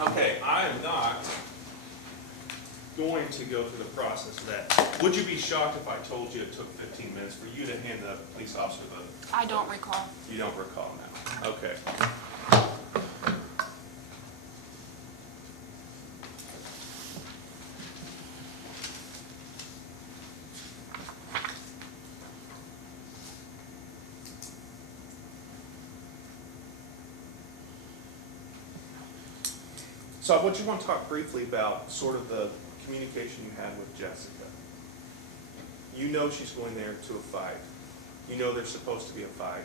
Okay, I am not going to go through the process of that. Would you be shocked if I told you it took 15 minutes for you to hand the police officer the, I don't recall. you don't recall now? Okay. So I want you to talk briefly about sort of the communication you had with Jessica. You know she's going there to a fight. You know there's supposed to be a fight.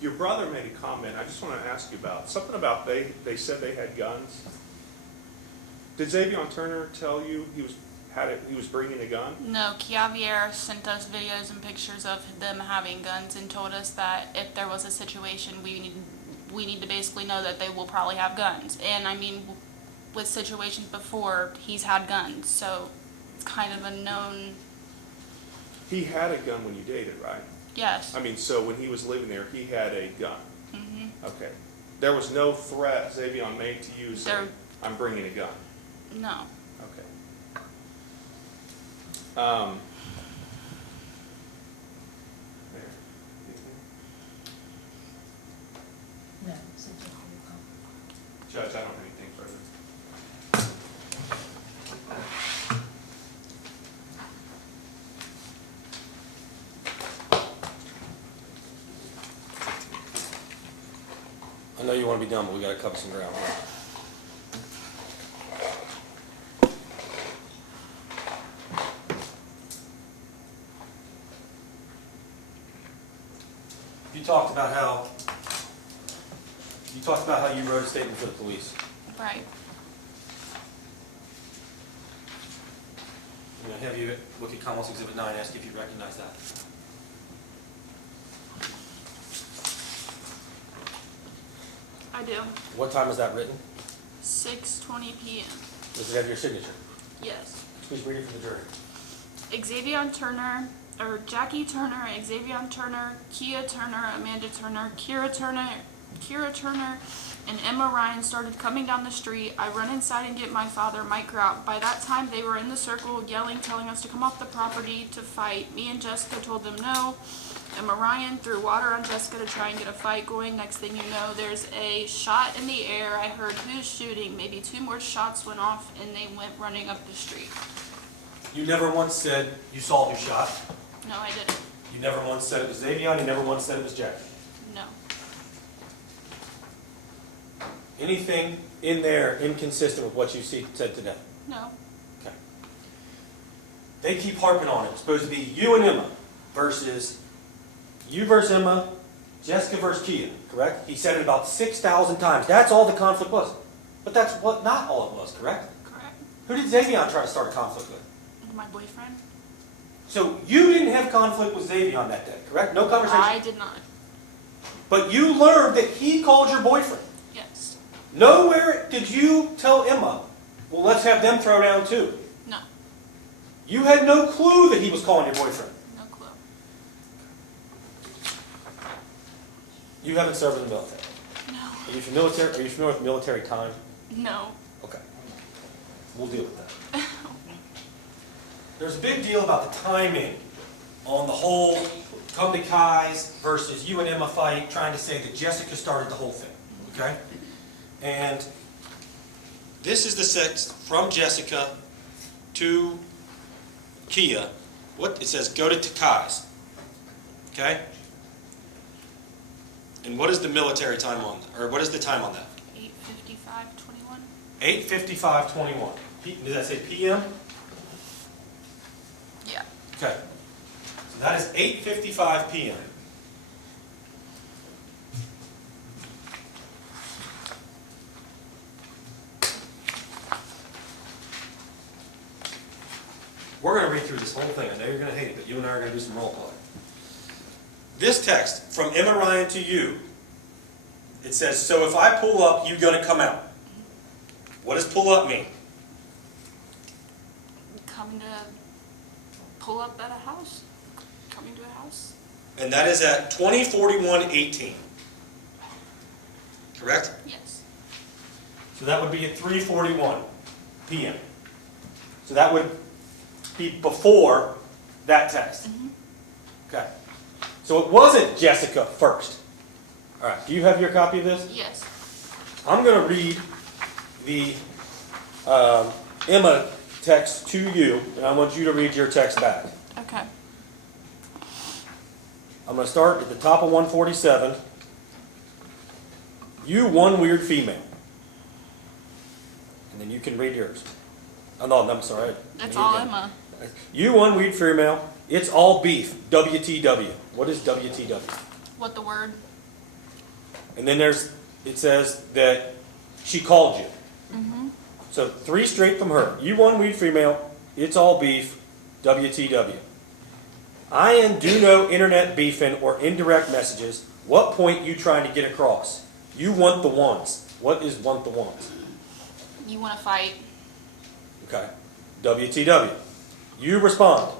Your brother made a comment, I just want to ask you about, something about they said they had guns. Did Xavion Turner tell you he was bringing a gun? No, Chiavier sent us videos and pictures of them having guns and told us that if there was a situation, we need to basically know that they will probably have guns. And I mean, with situations before, he's had guns, so it's kind of a known. He had a gun when you dated, right? Yes. I mean, so when he was living there, he had a gun. Mm-hmm. Okay. There was no threat Xavion made to you saying, I'm bringing a gun. No. Okay. There. No, since you're home. Judge, I don't have anything further. I know you want to be done, but we got to cover some ground. You talked about how you wrote a statement for the police. Right. I'm going to have you look at Commonwealth Exhibit 9 and ask if you recognize that. I do. What time was that written? 6:20 p.m. Does it have your signature? Yes. Please read it for the jury. Xavion Turner, or Jackie Turner, Xavion Turner, Kia Turner, Amanda Turner, Kira Turner, and Emma Ryan started coming down the street. I run inside and get my father, Mike Grout. By that time, they were in the circle, yelling, telling us to come off the property to fight. Me and Jessica told them no. Emma Ryan threw water on Jessica to try and get a fight going. Next thing you know, there's a shot in the air. I heard who's shooting. Maybe 2 more shots went off, and they went running up the street. You never once said you saw who shot. No, I didn't. You never once said it was Xavion. You never once said it was Jackie. No. Anything in there inconsistent with what you said today? No. Okay. They keep harping on it. It's supposed to be you and Emma versus you versus Emma, Jessica versus Kia, correct? He said it about 6,000 times. That's all the conflict was. But that's what not all it was, correct? Correct. Who did Xavion try to start a conflict with? My boyfriend? So you didn't have conflict with Xavion that day, correct? No conversation? I did not. But you learned that he called your boyfriend. Yes. Nowhere did you tell Emma, well, let's have them throw down too. No. You had no clue that he was calling your boyfriend. No clue. You haven't served in the military. No. Are you familiar with military time? No. Okay. We'll deal with that. There's a big deal about the timing on the whole Company Kai's versus you and Emma fight, trying to say that Jessica started the whole thing. Okay? And this is the text from Jessica to Kia. What it says, go to Takai's. Okay? And what is the military time on, or what is the time on that? 8:55:21. 8:55:21. Does that say PM? Yeah. Okay. So that is 8:55 PM. We're going to read through this whole thing. I know you're going to hate it, but you and I are going to do some role play. This text from Emma Ryan to you, it says, so if I pull up, you're going to come out. What does pull up mean? Coming to pull up at a house. Coming to a house. And that is at 2041:18. Correct? Yes. So that would be at 3:41 p.m. So that would be before that text. Okay. So it wasn't Jessica first. All right. Do you have your copy of this? Yes. I'm going to read the Emma text to you, and I want you to read your text back. Okay. I'm going to start at the top of 147. You one weird female. And then you can read yours. Oh, no, I'm sorry. That's all Emma. You one weird female. It's all beef. WTW. What is WTW? What the word? And then it says that she called you. So 3 straight from her. You one weird female. It's all beef. WTW. I and do no internet beefing or indirect messages. What point you trying to get across? You want the ones. What is want the ones? You want to fight? Okay. WTW. You respond.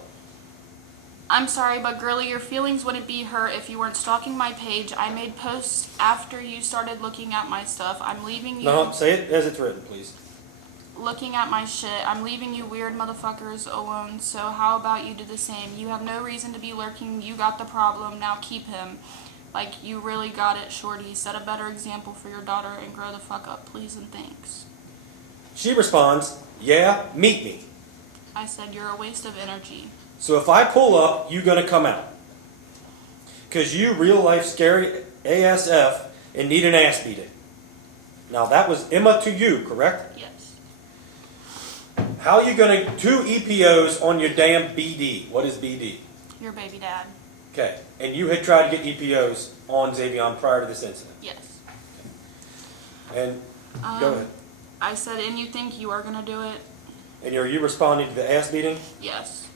I'm sorry, but girly, your feelings wouldn't be hurt if you weren't stalking my page. I made posts after you started looking at my stuff. I'm leaving you No, say it as it's written, please. looking at my shit. I'm leaving you weird motherfuckers alone. So how about you do the same? You have no reason to be lurking. You got the problem. Now keep him. Like, you really got it, shorty. Set a better example for your daughter and grow the fuck up, please and thanks. She responds, yeah, meet me. I said, you're a waste of energy. So if I pull up, you gonna come out. Because you real life scary ASF and need an ass beating. Now that was Emma to you, correct? Yes. How you gonna 2 EPOs on your damn BD? What is BD? Your baby dad. Okay. And you had tried to get EPOs on Xavion prior to this incident. Yes. And go ahead. I said, and you think you are gonna do it? And are you responding to the ass beating? Yes.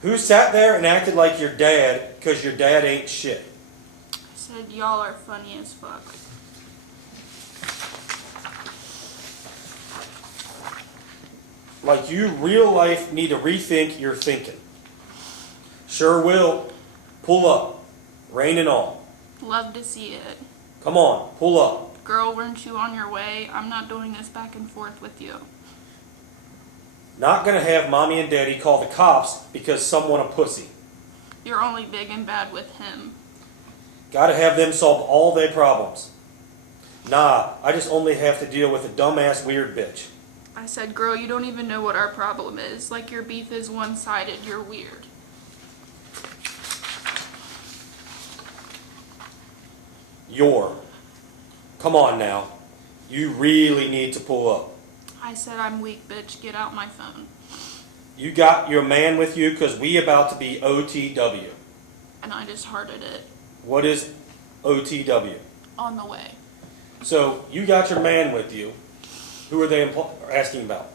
Who sat there and acted like your dad because your dad ain't shit? I said, y'all are funny as fuck. Like you real life need to rethink your thinking. Sure will. Pull up. Rain and all. Love to see it. Come on, pull up. Girl, weren't you on your way? I'm not doing this back and forth with you. Not gonna have mommy and daddy call the cops because someone a pussy. You're only big and bad with him. Gotta have them solve all their problems. Nah, I just only have to deal with a dumbass weird bitch. I said, girl, you don't even know what our problem is. Like your beef is one-sided. You're weird. Come on now. You really need to pull up. I said, I'm weak, bitch. Get out my phone. You got your man with you because we about to be OTW. And I just hearted it. What is OTW? On the way. So you got your man with you. Who are they asking about?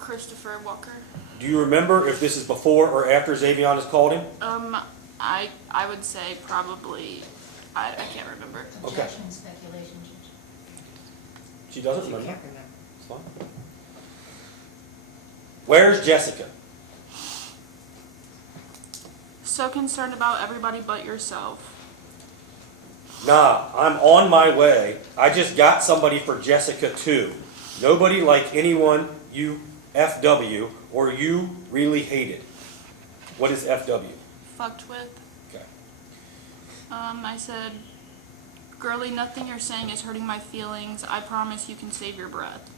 Christopher Walker. Do you remember if this is before or after Xavion has called him? I would say probably, I can't remember. Okay. Objection, speculation, judge. She doesn't You remember. can't remember. It's fine. Where's Jessica? So concerned about everybody but yourself. Nah, I'm on my way. I just got somebody for Jessica too. Nobody like anyone you FW or you really hated. What is FW? Fucked with. Okay. I said, girly, nothing you're saying is hurting my feelings. I promise you can save your breath.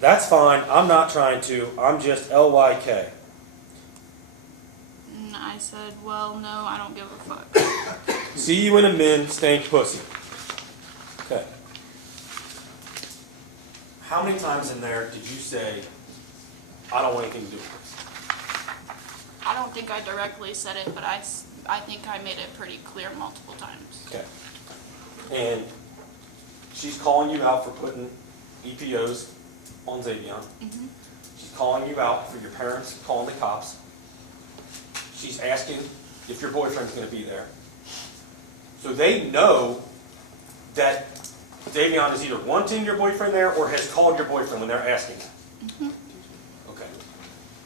That's fine. I'm not trying to. I'm just LYK. And I said, well, no, I don't give a fuck. See you in a min, stank pussy. Okay. How many times in there did you say, I don't want anything to do with this? I don't think I directly said it, but I think I made it pretty clear multiple times. Okay. And she's calling you out for putting EPOs on Xavion. Mm-hmm. She's calling you out for your parents calling the cops. She's asking if your boyfriend's going to be there. So they know that Xavion is either wanting your boyfriend there or has called your boyfriend when they're asking that. Mm-hmm. Okay.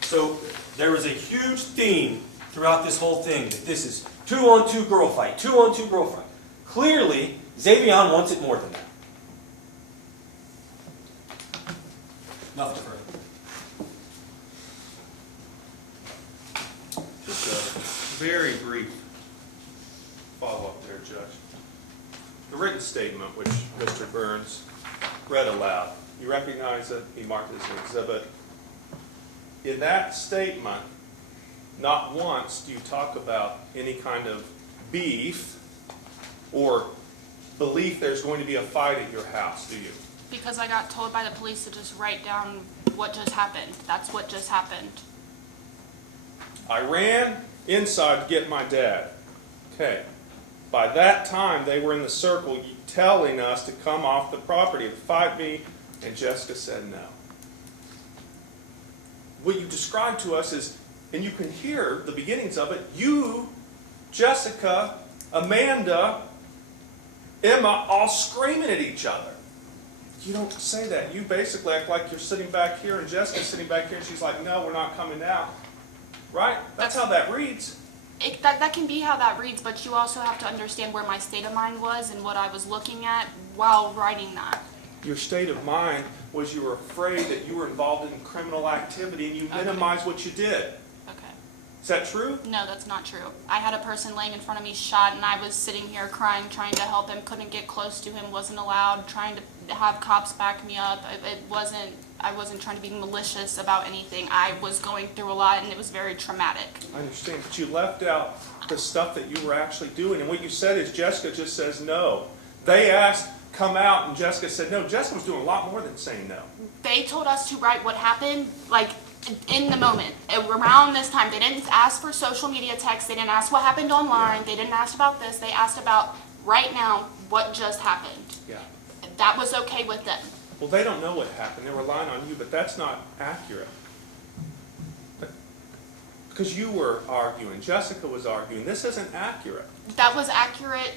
So there is a huge theme throughout this whole thing that this is 2-on-2 girl fight, 2-on-2 girl fight. Clearly, Xavion wants it more than that. Nothing further. Just a very brief follow-up there, Judge. The written statement which Mr. Burns read aloud, you recognize it, he marked it as an exhibit. In that statement, not once do you talk about any kind of beef or belief there's going to be a fight at your house, do you? Because I got told by the police to just write down what just happened. That's what just happened. I ran inside to get my dad. Okay. By that time, they were in the circle telling us to come off the property to fight me, and Jessica said no. What you described to us is, and you can hear the beginnings of it, you, Jessica, Amanda, Emma, all screaming at each other. You don't say that. You basically act like you're sitting back here, and Jessica's sitting back here, and she's like, no, we're not coming out. Right? That's how that reads. That can be how that reads, but you also have to understand where my state of mind was and what I was looking at while writing that. Your state of mind was you were afraid that you were involved in criminal activity, and you minimized what you did. Okay. Is that true? No, that's not true. I had a person laying in front of me shot, and I was sitting here crying, trying to help him, couldn't get close to him, wasn't allowed, trying to have cops back me up. I wasn't trying to be malicious about anything. I was going through a lot, and it was very traumatic. I understand, but you left out the stuff that you were actually doing, and what you said is Jessica just says no. They asked, come out, and Jessica said no. Jessica was doing a lot more than saying no. They told us to write what happened, like, in the moment. Around this time, they didn't ask for social media texts. They didn't ask what happened online. They didn't ask about this. They asked about, right now, what just happened. Yeah. That was okay with them. Well, they don't know what happened. They're relying on you, but that's not accurate. Because you were arguing. Jessica was arguing. This isn't accurate. That was accurate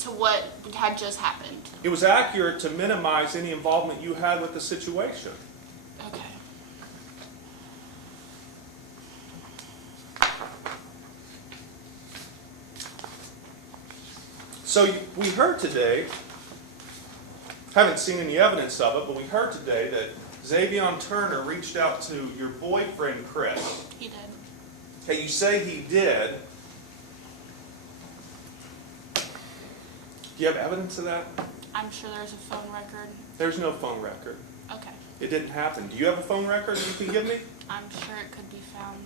to what had just happened. It was accurate to minimize any involvement you had with the situation. Okay. So we heard today, haven't seen any evidence of it, but we heard today that Xavion Turner reached out to your boyfriend, Chris. He did. Okay, you say he did. Do you have evidence of that? I'm sure there's a phone record. There's no phone record. Okay. It didn't happen. Do you have a phone record that you can give me? I'm sure it could be found.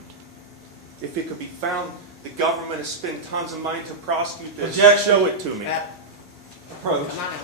If it could be found, the government has spent tons of money to prosecute this. Objection. Show it to me. Approach. Not now.